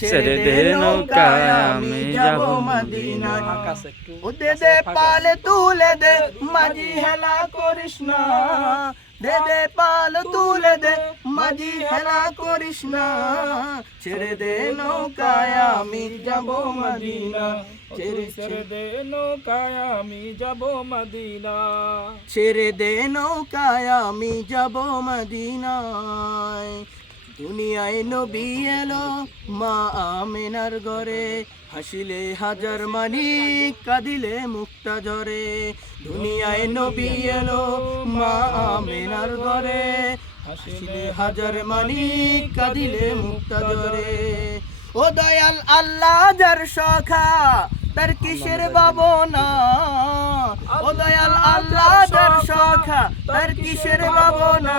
ছেড়ে দে নৌকায় আমি যাব মদিনায় ও দে দে পালে তুলে দে মাঝি হেলা করিস না দে দে পাল তুলে দে মাঝি হেলা করিস না ছেড়ে দে নৌকায় আমি যাব মদিনা ছেড়ে দে নৌকায় আমি যাব মদিনা ছেড়ে দে নৌকায় আমি যাব মদিনায় দুনিয়ায় নবী এলো মা আমেনার ঘরে। হাসিলে হাজার মানিক, কাঁদিলে মুক্তা ঝরে। দুনিয়ায় নবী এলো মা আমেনার ঘরে। হাসিলে হাজার মানিক, কাঁদিলে মুক্তা ঝরে। ও দয়াল আল্লাহ, যার সখা, তার কিসের বাবনা ও দয়াল আল্লাহ, যার সখা, তার কিসের বাবনা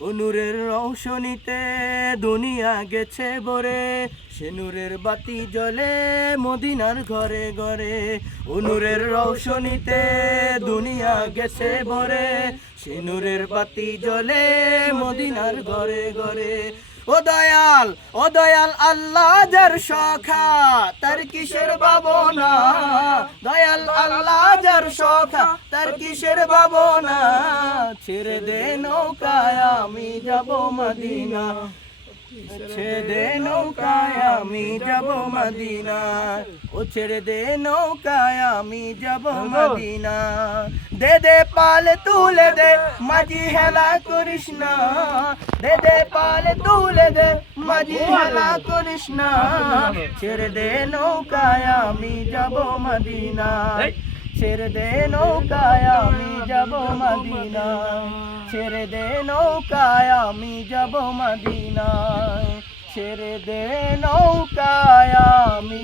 অনুরের রৌশনীতে দুনিয়া গেছে বরে সে নূরের বাতি জ্বলে মদিনার ঘরে ঘরে। অনুরের রৌশনীতে দুনিয়া গেছে বরে সে নূরের বাতি জ্বলে মদিনার ঘরে ঘরে। ও দয়াল ও দয়াল আল্লাহ যার সখা, তার কিসের বাবনা দয়াল আল্লাহ যার সখা, তার কিসের বাবনা ছেড়ে দে নৌকায়, আমি যাব মদিনা। ছেড়ে দে নৌকায় আমি যাব মদিনা ও ছেড়ে দে নৌকায় আমি যাব মদিনা দে দে পাল তুলে দে, মাঝি হেলা করিস না। দে দে পাল তুলে দে, মাঝি হেলা করিস না। ছেড়ে দে নৌকায় আমি যাব মদিনা ছেড়ে দে নৌকায় আমি যাব মদিনা ছেড়ে দে নৌকায় আমি যাব মদিনা ছেড়ে দে নৌকায় আমি